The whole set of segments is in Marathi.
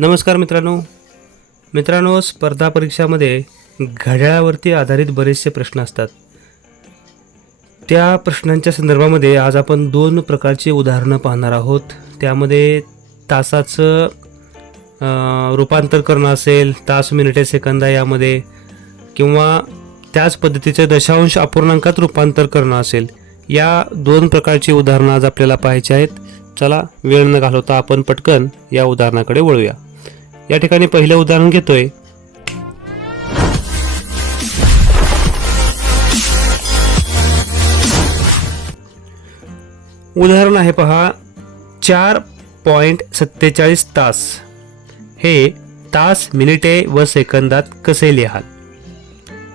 नमस्कार मित्रांनो. मित्रांनो स्पर्धा परीक्षामध्ये घड्याळावरती आधारित बरेचसे प्रश्न असतात. त्या प्रश्नांच्या संदर्भामध्ये आज आपण दोन प्रकारची उदाहरणं पाहणार आहोत. त्यामध्ये तासाचं रूपांतर करणं असेल तास मिनिटे सेकंदा यामध्ये किंवा त्याच पद्धतीचे दशांश अपूर्णांकात रूपांतर करणं असेल. या दोन प्रकारची उदाहरणं आज आपल्याला पाहायची आहेत. चला वेळ न घालवता आपण पटकन या उदाहरणाकडे वळूया. या ठिकाणी पहिलं उदाहरण घेतोय. उदाहरण आहे पहा चार पॉईंट सत्तेचाळीस तास. हे तास मिनिटे व सेकंदात कसे लिहाल?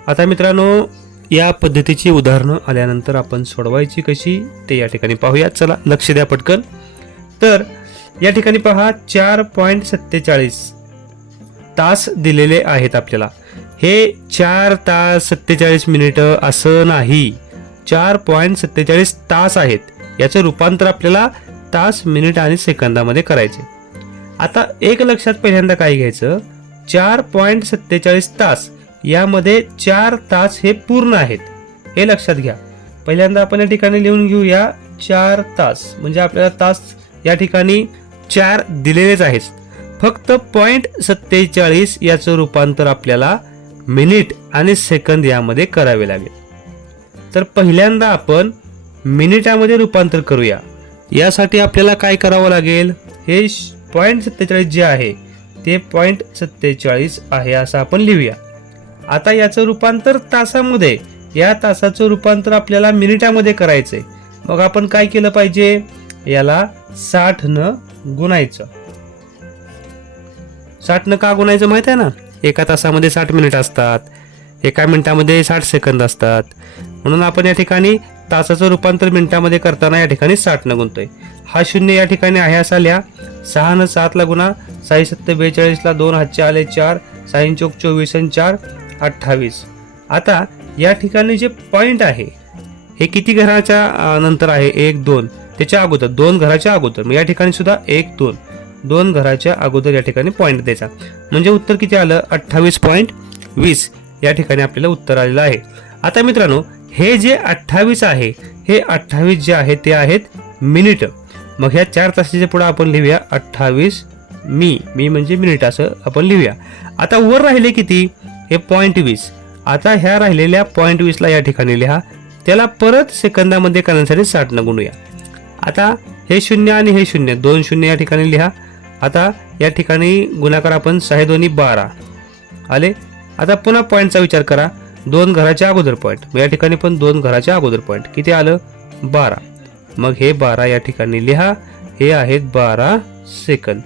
आता मित्रांनो या पद्धतीची उदाहरणं आल्यानंतर आपण सोडवायची कशी ते या ठिकाणी पाहूया चला लक्ष द्या पटकन. तर या ठिकाणी पहा चार पॉईंट सत्तेचाळीस. तास दिलेले आहेत आपल्याला. हे चार तास सत्तेचाळीस मिनिटं असं नाही. चार पॉईंट सत्तेचाळीस तास आहेत. याचं रूपांतर आपल्याला तास मिनिट आणि सेकंदामध्ये करायचे. आता एक लक्षात पहिल्यांदा काय घ्यायचं? चार पॉईंट सत्तेचाळीस तास. यामध्ये चार तास हे पूर्ण आहेत. हे लक्षात घ्या. पहिल्यांदा आपण या ठिकाणी लिहून घेऊया चार तास. म्हणजे आपल्याला तास या ठिकाणी चार दिलेलेच आहेत. फक्त पॉईंट सत्तेचाळीस याचं रूपांतर आपल्याला मिनिट आणि सेकंद यामध्ये करावे लागेल. तर पहिल्यांदा आपण मिनिटामध्ये रूपांतर करूया. यासाठी आपल्याला काय करावं लागेल? हे पॉईंट सत्तेचाळीस जे आहे ते पॉईंट सत्तेचाळीस आहे असं आपण लिहूया. आता याचं रूपांतर तासामध्ये या तासाचं रूपांतर आपल्याला मिनिटामध्ये करायचं आहे मग आपण काय केलं पाहिजे? याला साठ न गुणायचं. साठ न का गुणायचं माहीत आहे ना? एका तासामध्ये साठ मिनिट असतात. एका मिनिटामध्ये साठ सेकंद असतात. म्हणून आपण या ठिकाणी तासाचं रूपांतर मिनिटामध्ये करताना या ठिकाणी साठ न गुणतोय. हा शून्य या ठिकाणी आहे असा लिहा. सहा न सातला गुणा. साई सत्तर बेचाळीसला दोन हातचे आले चार. साईन चौक चोवीस आणि चार. अठ्ठावीस. आता या ठिकाणी जे पॉईंट आहे हे किती घराच्या नंतर आहे? एक दोन. त्याच्या अगोदर. दोन घराच्या अगोदर. मग या ठिकाणी सुद्धा एक दोन. दोन घराच्या अगोदर या ठिकाणी पॉईंट द्यायचा. म्हणजे उत्तर किती आलं? अठ्ठावीस पॉईंट वीस. या ठिकाणी आपल्याला उत्तर आलेलं आहे. आता मित्रांनो हे जे अठ्ठावीस आहे हे अठ्ठावीस जे आहे ते आहेत मिनिट मग ह्या चार तासाच्या पुढे आपण लिहूया अठ्ठावीस मी. मी म्हणजे मिनिट असं आपण लिहूया. आता वर राहिले किती? हे पॉईंट वीस. आता ह्या राहिलेल्या पॉईंट वीसला या ठिकाणी लिहा. त्याला परत सेकंदामध्ये करण्यासाठी साठ न गुणूया. आता हे शून्य आणि हे शून्य दोन शून्य या ठिकाणी लिहा. आता या ठिकाणी गुणाकार आपण सहा दोन्ही बारा. आले? आता पुन्हा पॉईंटचा विचार करा. दोन घराच्या अगोदर पॉईंट या ठिकाणी पण दोन घराच्या अगोदर पॉईंट किती आलं? बारा. मग हे बारा या ठिकाणी लिहा. हे आहेत बारा सेकंद.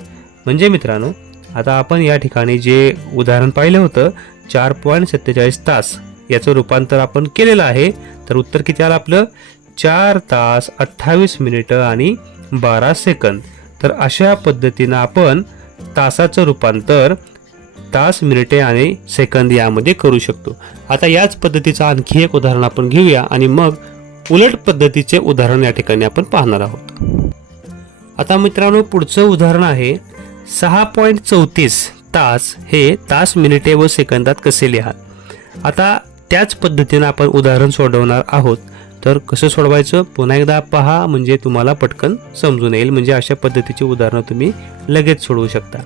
म्हणजे मित्रांनो आता आपण या ठिकाणी जे उदाहरण पाहिलं होतं चार पॉईंट सत्तेचाळीस तास याचं रूपांतर आपण केलेलं आहे. तर उत्तर किती आलं आपलं? चार तास अठ्ठावीस मिनिटं आणि बारा सेकंद. तर अशा पद्धतीनं आपण तासाचं रूपांतर तास मिनिटे आणि सेकंद यामध्ये करू शकतो. आता याच पद्धतीचं आणखी एक उदाहरण आपण घेऊया आणि मग उलट पद्धतीचे उदाहरण या ठिकाणी आपण पाहणार आहोत. आता मित्रांनो पुढचं उदाहरण आहे सहा पॉईंट चौतीस तास हे तास मिनिटे व सेकंदात कसे लिहाल? आता त्याच पद्धतीनं आपण उदाहरण सोडवणार आहोत. तर कसं सोडवायचं? पुन्हा एकदा पहा म्हणजे तुम्हाला पटकन समजून येईल. म्हणजे अशा पद्धतीची उदाहरणं तुम्ही लगेच सोडवू शकता.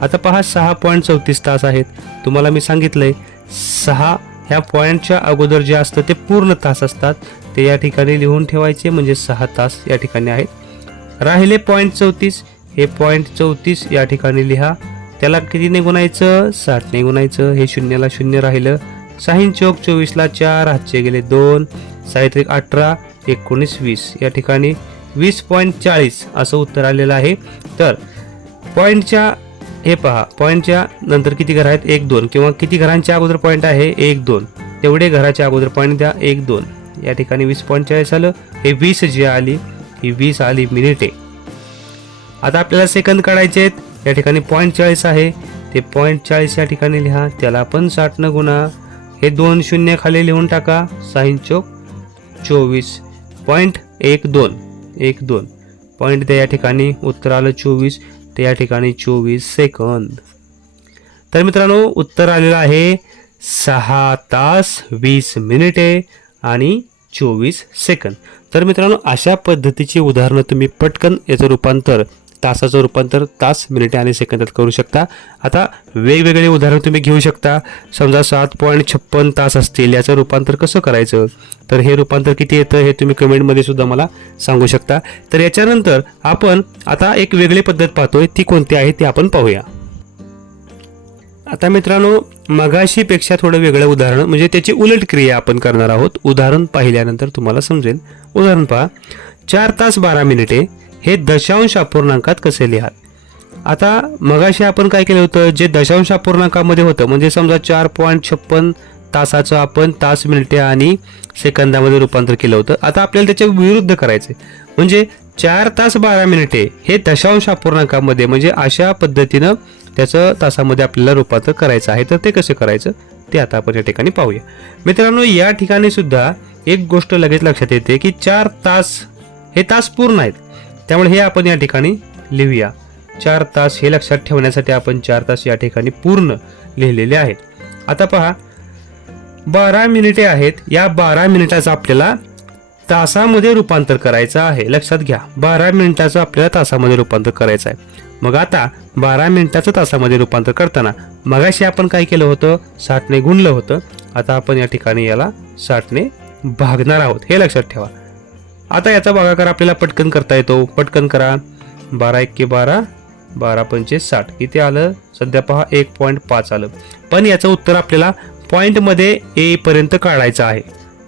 आता पहा सहा पॉईंट चौतीस तास आहेत. तुम्हाला मी सांगितलंय सहा ह्या पॉईंटच्या अगोदर जे असतं ते पूर्ण तास असतात. ते या ठिकाणी लिहून ठेवायचे म्हणजे सहा तास या ठिकाणी आहेत. राहिले पॉईंट चौतीस. हे पॉईंट चौतीस या ठिकाणी लिहा. त्याला कितीने गुणायचं? साठने गुणायचं. हे शून्याला शून्य राहिलं. शाहीन चौक चोवीसला चार हातचे गेले दोन साहित्रिक अठरा एकोणीस वीस. या ठिकाणी वीस पॉईंट चाळीस असं उत्तर आलेलं आहे. तर पॉईंटच्या हे पहा पॉईंटच्या नंतर किती घर आहेत? एक दोन. किंवा किती घरांच्या अगोदर पॉईंट आहे? एक दोन. तेवढे घराच्या अगोदर पॉईंट द्या एक दोन. या ठिकाणी वीस पॉईंट चाळीस आलं. हे वीस जी आली ही वीस आली मिनिटे. आता आपल्याला सेकंद काढायचे आहेत. या ठिकाणी पॉईंट चाळीस आहे. ते पॉईंट चाळीस या ठिकाणी लिहा. त्याला पण साठ न गुणा. हे दोन शून्य खाली लिहून टाका. साईन चौक चोवीस पॉईंट एक दोन एक दोन. पॉईंट त्या या ठिकाणी उत्तर आलं चोवीस तर या ठिकाणी चोवीस सेकंद. तर मित्रांनो उत्तर आलेलं आहे सहा तास वीस मिनिटे आणि चोवीस सेकंद. तर मित्रांनो अशा पद्धतीची उदाहरणं तुम्ही पटकन याचं रूपांतर तासाचं रूपांतर तास मिनिटे आणि सेकंदात करू शकता. आता वेगवेगळे उदाहरण तुम्ही घेऊ शकता. समजा सात पॉईंट छप्पन तास असतील याचं रूपांतर कसं करायचं? तर हे रूपांतर किती येतं हे तुम्ही कमेंटमध्ये सुद्धा मला सांगू शकता. तर याच्यानंतर आपण आता एक वेगळी पद्धत पाहतोय ती कोणती आहे ती आपण पाहूया. आता मित्रांनो मगाशीपेक्षा थोडं वेगळं उदाहरण म्हणजे त्याची उलट क्रिया आपण करणार आहोत. उदाहरण पाहिल्यानंतर तुम्हाला समजेल. उदाहरण पहा. चार तास बारा मिनिटे हे दशांश अपूर्णांकात कसे लिहाल? आता मगाशी आपण काय केलं होतं? जे दशांश अपूर्णांकामध्ये होतं म्हणजे समजा चार पॉईंट छप्पन तासाचं आपण तास मिनिटे आणि सेकंदामध्ये रूपांतर केलं होतं. आता आपल्याला त्याच्या विरुद्ध करायचे म्हणजे चार तास बारा मिनिटे हे दशांश अपूर्णांकामध्ये म्हणजे अशा पद्धतीनं त्याचं तासामध्ये आपल्याला रूपांतर करायचं आहे. तर ते कसं करायचं? ते आता आपण या ठिकाणी पाहूया. मित्रांनो या ठिकाणी सुद्धा एक गोष्ट लगेच लक्षात येते की चार तास हे तास पूर्ण आहेत. त्यामुळे हे आपण या ठिकाणी लिहूया. चार तास हे लक्षात ठेवण्यासाठी आपण चार तास या ठिकाणी पूर्ण लिहिलेले आहेत. आता पहा बारा मिनिटे आहेत. या बारा मिनिटाचं आपल्याला तासामध्ये रूपांतर करायचं आहे. लक्षात घ्या बारा मिनिटाचं आपल्याला तासामध्ये रूपांतर करायचं आहे. मग आता बारा मिनिटाचं तासामध्ये रूपांतर करताना मगाशी आपण काय केलं होतं? साठने गुणलं होतं. आता आपण या ठिकाणी याला साठने भागणार आहोत. हे लक्षात ठेवा. आता याचा भागाकार आपल्याला पटकन करता येतो. पटकन करा. बारा एक के बारा बारा पंचे साठ. किती आलं सध्या पहा एक पॉईंट पाच आलं. पण याचं उत्तर आपल्याला पॉईंटमध्ये ए पर्यंत काढायचं आहे.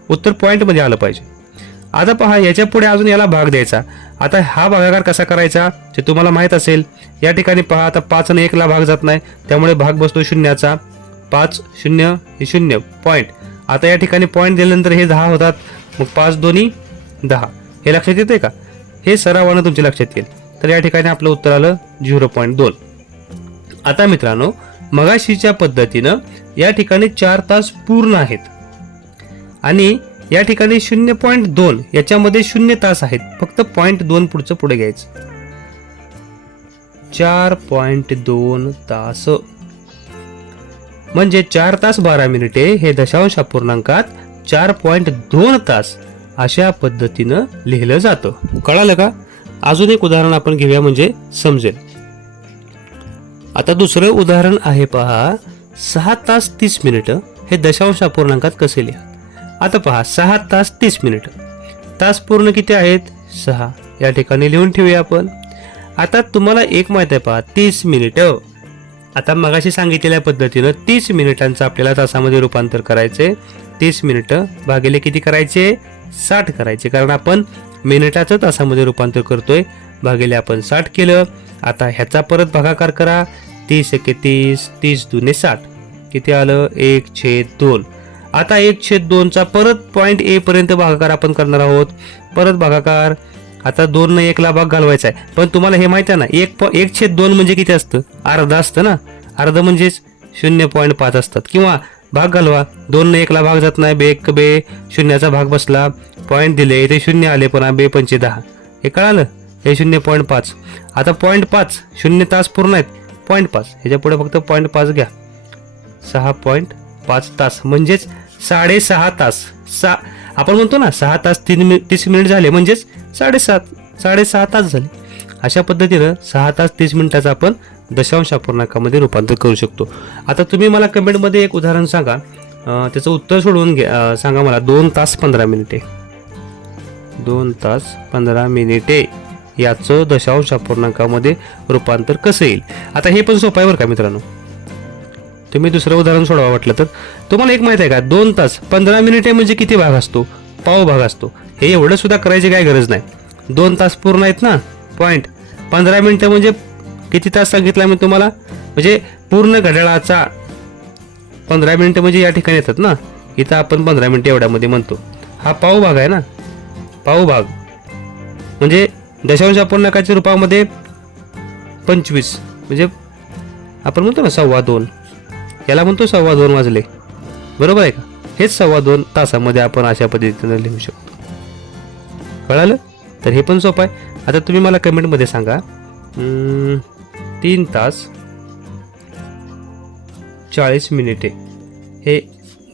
उत्तर पॉईंटमध्ये आलं पाहिजे. आता पहा याच्यापुढे अजून याला भाग द्यायचा. आता हा भागाकार कसा करायचा? ते तुम्हाला माहीत असेल या ठिकाणी पहा आता पाच आणि एकला भाग जात नाही. त्यामुळे भाग बसतो शून्याचा. पाच शून्य हे शून्य. पॉईंट आता या ठिकाणी पॉईंट दिल्यानंतर हे दहा होतात. मग पाच दोन्ही दहा. हे लक्षात येते का? हे सरावानं तुमच्या लक्षात येईल. तर या ठिकाणी आपलं उत्तर आलं झिरो पॉईंट दोन. आता मित्रांनो मगाशीच्या पद्धतीनं या ठिकाणी चार तास पूर्ण आहेत. आणि या ठिकाणी शून्य पॉईंट दोन याच्यामध्ये शून्य तास आहेत. फक्त पॉईंट दोन पुढचं पुढे घ्यायचं. चार पॉईंट दोन तास. म्हणजे चार तास बारा मिनिटे हे दशांश अपूर्णांकात चार पॉईंट दोन तास अशा पद्धतीनं लिहिलं जातं. कळालं का? अजून एक उदाहरण आपण घेऊया म्हणजे समजेल. आता दुसरं उदाहरण आहे पहा सहा तास तीस मिनिटं. हे दशांश अपूर्णांकात कसे लिहा? आता पहा सहा तास तीस मिनिटं. तास पूर्ण किती आहेत? सहा. या ठिकाणी लिहून ठेवूया आपण. आता तुम्हाला एक माहीत आहे पहा तीस मिनिटं. आता मगाशी सांगितलेल्या पद्धतीनं तीस मिनिटांचं आपल्याला तासामध्ये रूपांतर करायचे तीस मिनिटं भागिले किती करायचे? साठ करायचे. कारण आपण मिनिटाचं तासामध्ये रूपांतर करतोय. भागिले आपण साठ केलं. आता ह्याचा परत भागाकार करा. तीस एके तीस तीस दुने साठ. किती आलं? एक छेद दोन. आता एक छेद दोनचा परत पॉईंट ए पर्यंत भागाकार आपण करणार आहोत. परत भागाकार. आता दोन न एकला भाग घालवायचा आहे. पण तुम्हाला हे माहिती आहे ना एक एक छेद दोन म्हणजे किती असतं? अर्धा असतं ना? अर्ध म्हणजेच शून्य पॉईंट पाच असतात. किंवा भाग घालवा. दोन एकला भाग जात नाही बे एक बे शून्याचा भाग बसला. पॉईंट दिले ते शून्य आले पण बे पंचे दहा. हे कळालं? हे शून्य पॉईंट पाच. आता पॉईंट पाच शून्य तास पूर्ण आहेत. पॉईंट पाच. ह्याच्या पुढे फक्त पॉईंट पाच घ्या. सहा पॉईंट पाच तास. म्हणजेच साडेसहा तास. सा आपण म्हणतो ना सहा तास तीन मिनिट तीस मिनिट झाले म्हणजेच साडेसात साडेसहा तास झाले. अशा पद्धतीनं सहा तास तीस मिनिटाचा आपण दशांश अपूर्णांकामध्ये रूपांतर करू शकतो. आता तुम्ही मला कमेंटमध्ये एक उदाहरण सांगा. त्याचं उत्तर सोडवून घ्या. सांगा मला. दोन तास पंधरा मिनिटे. दोन तास पंधरा मिनिटे. याचं दशांश अपूर्णांकामध्ये रूपांतर कसं येईल? आता हे पण सोपं आहे बरं का मित्रांनो? तुम्ही दुसरं उदाहरण सोडवा वाटलं तर. तुम्हाला एक माहिती आहे का? दोन तास पंधरा मिनिटे म्हणजे किती भाग असतो? पाव भाग असतो. हे एवढं सुद्धा करायची काय गरज नाही. दोन तास पूर्ण आहेत ना? पॉईंट पंधरा मिनिटं म्हणजे किती तास सांगितला मी तुम्हाला? म्हणजे पूर्ण घड्याळाचा पंधरा मिनटं म्हणजे या ठिकाणी येतात ना? इथं आपण पंधरा मिनटं एवढ्यामध्ये म्हणतो. हा पाव भाग आहे ना? पाव भाग. म्हणजे दशांश अपूर्णकाच्या रूपामध्ये पंचवीस. म्हणजे आपण म्हणतो ना सव्वा दोन. याला म्हणतो सव्वा दोन वाजले. बरोबर आहे का? हेच सव्वा दोन तासामध्ये आपण अशा पद्धतीनं लिहू शकतो. कळालं? तर हे पण सोपं आहे. आता तुम्ही मला कमेंटमध्ये सांगा. तीन तास चाळीस मिनिटे हे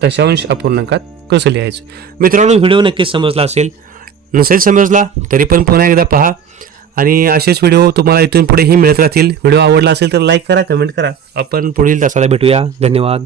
दशांश अपूर्णांकात कसं लिहायचं? मित्रांनो व्हिडिओ नक्कीच समजला असेल. नसेल समजला तरी पण पुन्हा एकदा पहा. आणि असेच व्हिडिओ तुम्हाला इथून पुढेही मिळत राहतील. व्हिडिओ आवडला असेल तर लाईक करा कमेंट करा. आपण पुढील तासाला भेटूया. धन्यवाद.